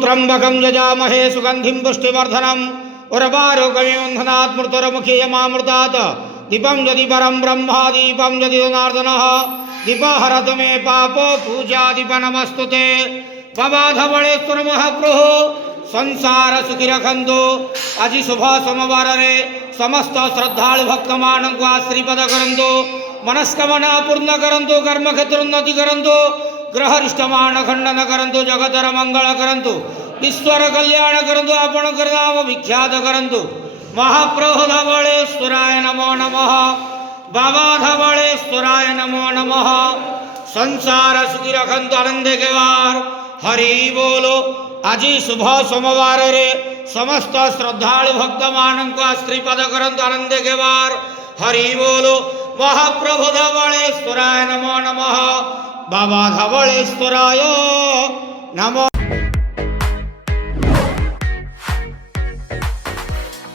त्र्यंबकं यजामहे सुगंधिं पुष्टिवर्धनम् उर्वारुकमिबन्धनात् मृत्युर्मुखीयमामृतात् दीपं यदि परं ब्रह्मा दीपं यदि जनार्दनः दीपहरतु मे पापो पूजा दीप नमस्तुते बाबाधवळे महाप्रभु संसार सुखी रखंतु। आज शुभ सोमवार रे समस्त श्रद्धालु भक्त मान को आशीर्वाद करंतु, मनस्कामना पूर्ण करंतु, कर्म क्षेत्र उन्नति करंतु, ग्रहरिष्टमान खंडन करंतु, जगतर मंगल करंतु, ईश्वर कल्याण करंतु, आपण नाम विख्यात करंतु। महाप्रभु धवळेश्वराय नमो नमः, बाबा धवळेश्वराय नमो नमः। संसार सुखी रखंतु, आनंद के वार हरि बोलो। आज शुभ सोमवार रे समस्त श्रद्धालु भक्त मान को आशीर्वाद करंतु, आनंद के वार हरि बोलो। महाप्रभु धवळेश्वराय नमो नमः, बाबा धवळेश्वराय नमो।